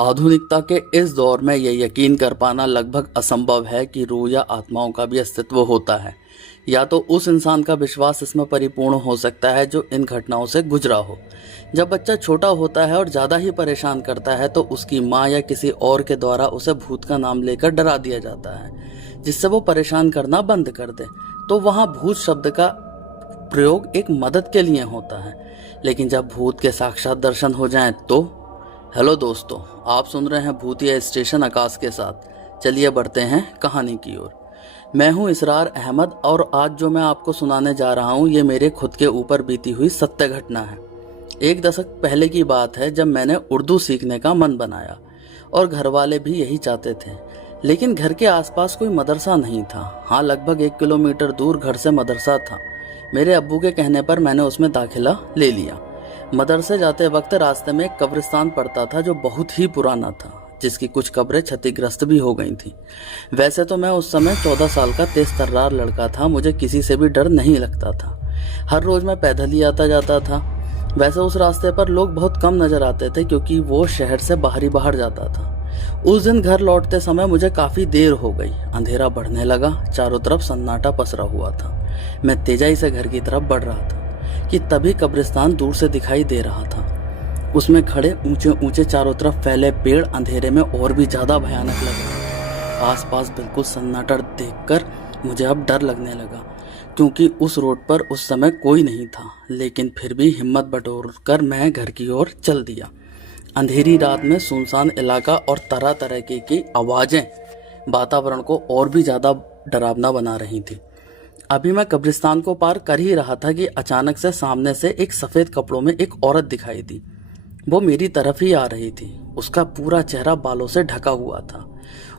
आधुनिकता के इस दौर में यह यकीन कर पाना लगभग असंभव है कि रूह या आत्माओं का भी अस्तित्व होता है, या तो उस इंसान का विश्वास इसमें परिपूर्ण हो सकता है जो इन घटनाओं से गुजरा हो। जब बच्चा छोटा होता है और ज़्यादा ही परेशान करता है तो उसकी माँ या किसी और के द्वारा उसे भूत का नाम लेकर डरा दिया जाता है, जिससे वो परेशान करना बंद कर दे। तो वहाँ भूत शब्द का प्रयोग एक मदद के लिए होता है, लेकिन जब भूत के साक्षात दर्शन हो जाएं तो। हेलो दोस्तों, आप सुन रहे हैं भूतिया स्टेशन आकाश के साथ। चलिए बढ़ते हैं कहानी की ओर। मैं हूं इसरार अहमद और आज जो मैं आपको सुनाने जा रहा हूं ये मेरे खुद के ऊपर बीती हुई सत्य घटना है। 1 दशक पहले की बात है जब मैंने उर्दू सीखने का मन बनाया और घर वाले भी यही चाहते थे, लेकिन घर के आसपास कोई मदरसा नहीं था। हाँ, लगभग 1 किलोमीटर दूर घर से मदरसा था। मेरे अब्बू के कहने पर मैंने उसमें दाखिला ले लिया। मदरसे जाते वक्त रास्ते में एक कब्रिस्तान पड़ता था जो बहुत ही पुराना था, जिसकी कुछ कब्रें क्षतिग्रस्त भी हो गई थी। वैसे तो मैं उस समय 14 साल का तेज तर्रार लड़का था, मुझे किसी से भी डर नहीं लगता था। हर रोज मैं पैदल ही आता जाता था। वैसे उस रास्ते पर लोग बहुत कम नजर आते थे क्योंकि वो शहर से बाहर जाता था। उस दिन घर लौटते समय मुझे काफी देर हो गई। अंधेरा बढ़ने लगा, चारों तरफ सन्नाटा पसरा हुआ था। मैं तेजाई से घर की तरफ बढ़ रहा था कि तभी कब्रिस्तान दूर से दिखाई दे रहा था। उसमें खड़े ऊंचे ऊंचे चारों तरफ फैले पेड़ अंधेरे में और भी ज्यादा भयानक लग रहे। आसपास बिल्कुल सन्नाटा देखकर मुझे अब डर लगने लगा, क्योंकि उस रोड पर उस समय कोई नहीं था। लेकिन फिर भी हिम्मत बटोर कर मैं घर की ओर चल दिया। अंधेरी रात में सुनसान इलाका और तरह तरह की आवाजें वातावरण को और भी ज्यादा डरावना बना रही थी। अभी मैं कब्रिस्तान को पार कर ही रहा था कि अचानक से सामने से एक सफेद कपड़ों में एक औरत दिखाई दी। वो मेरी तरफ ही आ रही थी। उसका पूरा चेहरा बालों से ढका हुआ था।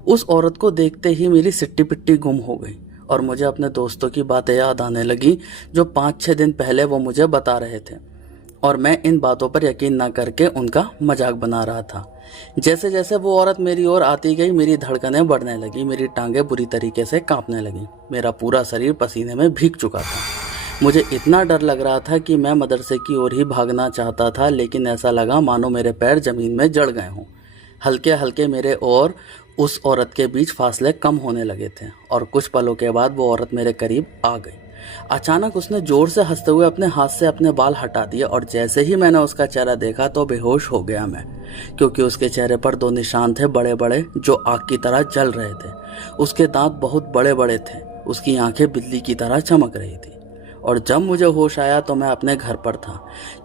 उस औरत को देखते ही मेरी सिट्टी पिट्टी गुम हो गई और मुझे अपने दोस्तों की बातें याद आने लगी जो 5-6 दिन पहले वो मुझे बता रहे थे, और मैं इन बातों पर यकीन न करके उनका मजाक बना रहा था। जैसे जैसे वो औरत मेरी ओर आती गई मेरी धड़कनें बढ़ने लगी, मेरी टांगें बुरी तरीके से कांपने लगी, मेरा पूरा शरीर पसीने में भीग चुका था। मुझे इतना डर लग रहा था कि मैं मदरसे की ओर ही भागना चाहता था, लेकिन ऐसा लगा मानो मेरे पैर जमीन में जड़ गए हों। हल्के हल्के मेरे और उस औरत के बीच फासले कम होने लगे थे और कुछ पलों के बाद वो औरत मेरे करीब आ गई। अचानक उसने जोर से हंसते हुए अपने हाथ से अपने बाल हटा दिए और जैसे ही मैंने उसका चेहरा देखा तो बेहोश हो गया मैं, क्योंकि उसके चेहरे पर 2 निशान थे बड़े बड़े जो आग की तरह जल रहे थे। उसके दांत बहुत बड़े बड़े थे, उसकी आंखें बिल्ली की तरह चमक रही थी। और जब मुझे होश आया तो मैं अपने घर पर था,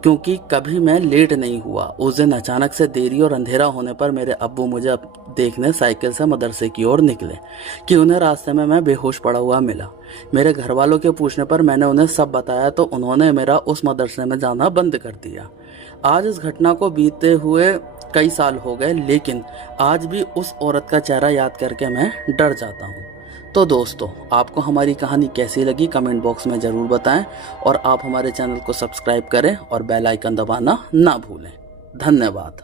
क्योंकि कभी मैं लेट नहीं हुआ। उस दिन अचानक से देरी और अंधेरा होने पर मेरे अब्बू मुझे देखने साइकिल से मदरसे की ओर निकले कि उन्हें रास्ते में मैं बेहोश पड़ा हुआ मिला। मेरे घर वालों के पूछने पर मैंने उन्हें सब बताया तो उन्होंने मेरा उस मदरसे में जाना बंद कर दिया। आज इस घटना को बीते हुए कई साल हो गए, लेकिन आज भी उस औरत का चेहरा याद करके मैं डर जाता हूँ। तो दोस्तों, आपको हमारी कहानी कैसी लगी कमेंट बॉक्स में ज़रूर बताएं और आप हमारे चैनल को सब्सक्राइब करें और बेल आइकन दबाना ना भूलें। धन्यवाद।